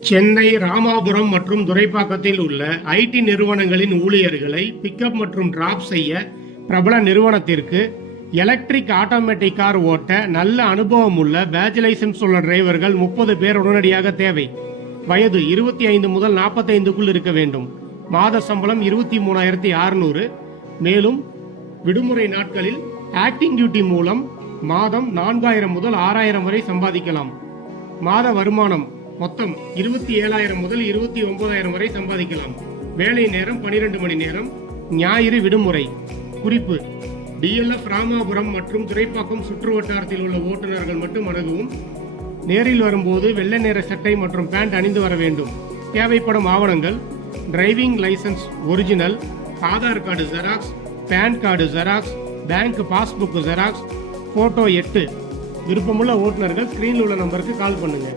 சென்னை ராமாபுரம் மற்றும் துரைப்பாக்கத்தில் உள்ள ஐடி நிறுவனங்களின் ஊழியர்களை பிக்கப் மற்றும் டிராப் செய்ய பிரபல நிறுவனத்திற்கு எலக்ட்ரிக் ஆட்டோமேட்டிக் கார் ஓட்ட நல்ல அனுபவம் உள்ள பேட்ச் லைசன்ஸ் உள்ள டிரைவர்கள் முப்பது பேர் உடனடியாக தேவை. வயது இருபத்தி ஐந்து முதல் நாற்பத்தைந்துக்குள் இருக்க வேண்டும். மாத சம்பளம் இருபத்தி மூணாயிரத்தி அறுநூறு. மேலும் விடுமுறை நாட்களில் ஆக்டிங் டியூட்டி மூலம் மாதம் நான்காயிரம் முதல் ஆறாயிரம் வரை சம்பாதிக்கலாம். மாத வருமானம் மொத்தம் இருபத்தி ஏழாயிரம் முதல் இருபத்தி ஒன்பதாயிரம் வரை சம்பாதிக்கலாம். வேலை நேரம் 12 மணி நேரம். ஞாயிறு விடுமுறை. குறிப்பு டிஎல்எஃப் ராமாபுரம் மற்றும் துறைப்பாக்கம் சுற்று வட்டாரத்தில் உள்ள ஓட்டுநர்கள் மட்டும் அணுகவும். நேரில் வரும்போது வெள்ளை நிற சட்டை மற்றும் பேண்ட் அணிந்து வர வேண்டும். தேவைப்படும் ஆவணங்கள் driving licence original Aadhaar card xerox PAN card xerox bank passbook xerox photo எட்டு. விருப்பமுள்ள ஓட்டுநர்கள் ஸ்க்ரீனில் உள்ள நம்பருக்கு கால் பண்ணுங்கள்